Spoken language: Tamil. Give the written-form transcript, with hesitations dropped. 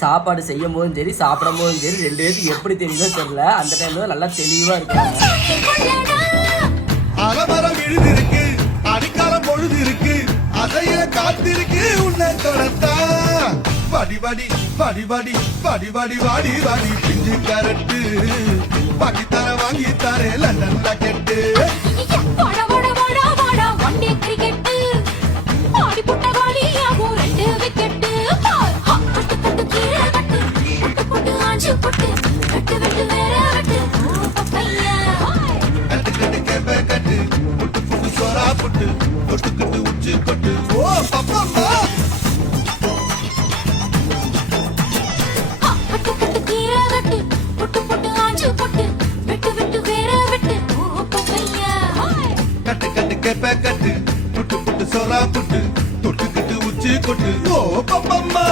சாப்பாடு செய்யும் போதும் சரி சாப்பிடும் போதும் சரி 2 பேருக்கு எப்படி தெரியுதோ தெரியல, அந்த டைம்ல நல்லா தெளிவா இருக்காங்க. அலமரம் இருக்கு, அடிக்காலம் பொழுது இருக்கு, அதைய காத்திருக்கு உன்னை தொடத்தா. படி படி படி படி படி படி வாடி வாடி பிஞ்சு கரட்டு பாக்கித்தார வாங்கி தாரே லண்டன்ல கெட்டு. கட்டு கட்டு கேப்ப கட்டு புட்டு புட்டு சோறா புட்டு கொட்டுக்கிட்டு உச்சி கொட்டு. ஓ பப்பம்மா கட்டு கட்டு கேப்ப கட்டு புட்டு புட்டு சோறா புட்டு தொட்டுக்கிட்டு உச்சி கொட்டு. ஓ பப்பம்மா